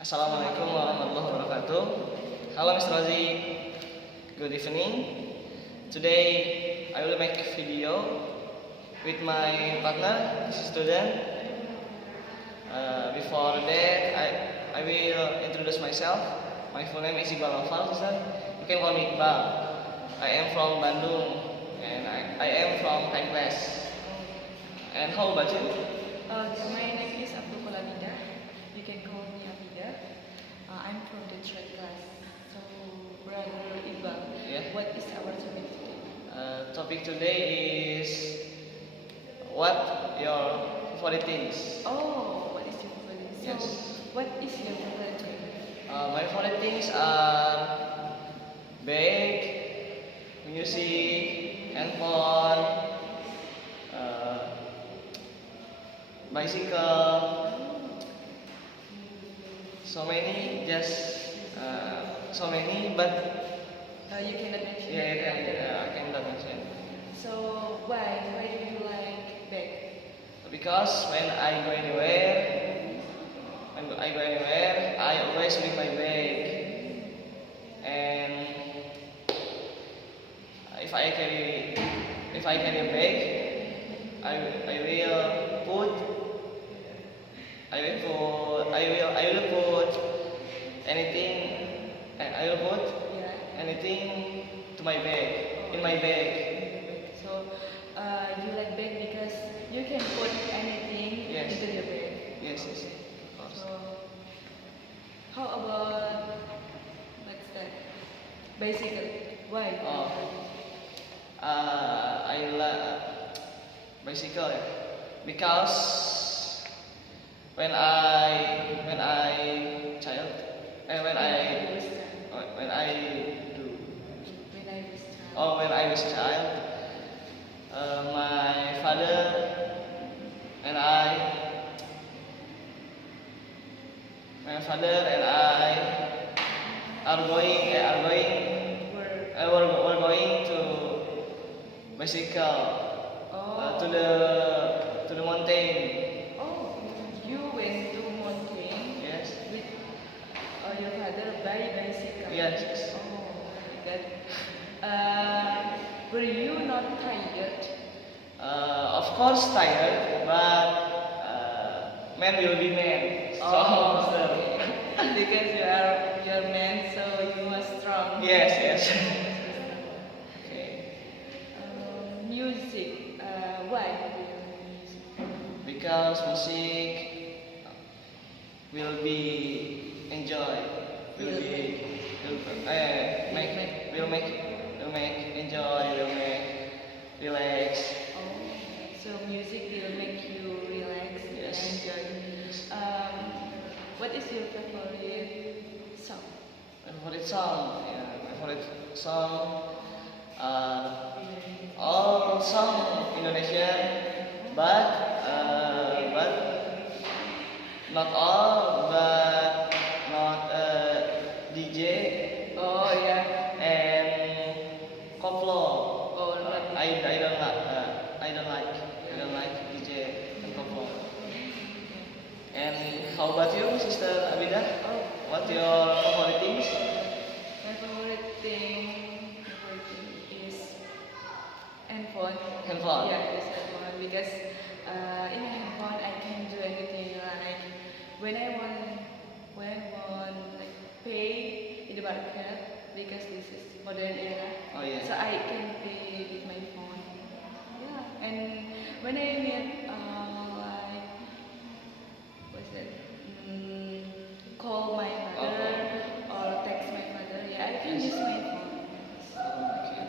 Assalamualaikum warahmatullahi wabarakatuh. Hello Mr. Razi, good evening. Today I will make a video with my partner, student. Before that, I will introduce myself. My full name is Iqbal Noval, sister. You can call me Iqbal. I am from Bandung and I am from high class. And how about you? My name is Abdul Abida. You can call me Abida. I'm from the third class. So, brother Iqbal, Yeah. what is our topic today? Topic today is what your favorite things. Oh, what is your favorite? So, Yes. what is your favorite drink? My favorite things are bag, music, handphone, bicycle. So many, so many, but You cannot mention. I cannot mention. So, why do you like bag? Because when I go anywhere, I always bring my bag. And if I carry a bag, I will put anything. I will put Yeah. anything to my bag, in my bag. So, you like bag because you can put anything Yes. into your bag. Yes, of course. So, how about what's that? Bicycle. Why? Oh. I like bicycle because when I child, when I was do, when I was child. when I was a child, my father and I are going we're going to bicycle Oh. to the mountain. Oh, you went to mountain Yes. with your father by bicycle. Yes. Oh my God. Were you not tired? Of course tired, but man will be man. So, okay. Because you're man, so you are strong. yes. Okay. Music. Why do you like music? Because music will be enjoy, will make enjoy, will make relax. Oh, so music will make you relax Yes. and enjoy. What is your favorite song? My favorite song, my favorite song, all song Indonesian, but not all, but not DJ Oh yeah. and koplo. Oh, not I don't like DJ and koplo. And how about you, Sister Abida? Oh, What your favorite things? my favorite thing is handphone. Handphone. Yeah, it's handphone because in my handphone I can do anything like when I want like pay in the market because this is modern era. Oh, yeah. So I can pay with my phone. Yeah, and when I need like what's that? Call my mother or text my mother. Yeah, I can use my phone. Okay.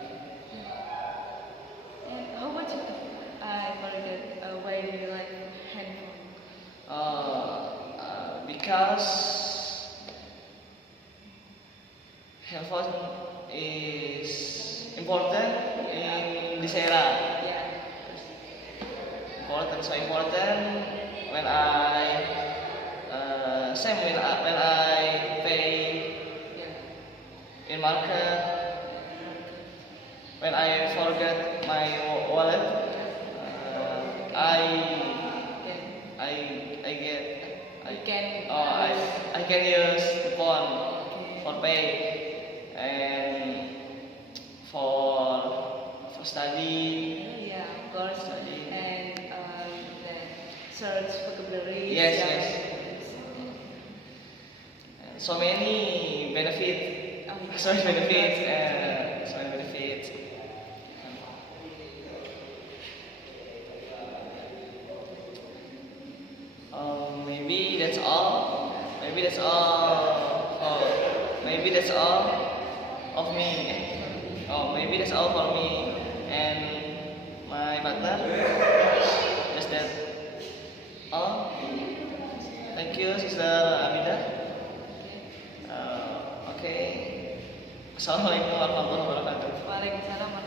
And how about you? I forget. Why do you like handphone? Because handphone is important in this era. Yeah. So important when I when I pay Yeah. in market, when I forget my wallet, I Yeah. I get You can. I can use the phone Okay. for pay and for study. Yeah, of course. Study. And like search vocabulary. Yes, yeah. yes. So many benefits. So many benefits. So many benefits. Maybe that's all. Maybe that's all. Maybe that's all of me. Oh, maybe that's all for me and my partner. Just that. Oh, thank you, Sister Amida. Okay. Assalamualaikum warahmatullahi wabarakatuh. Waalaikumsalam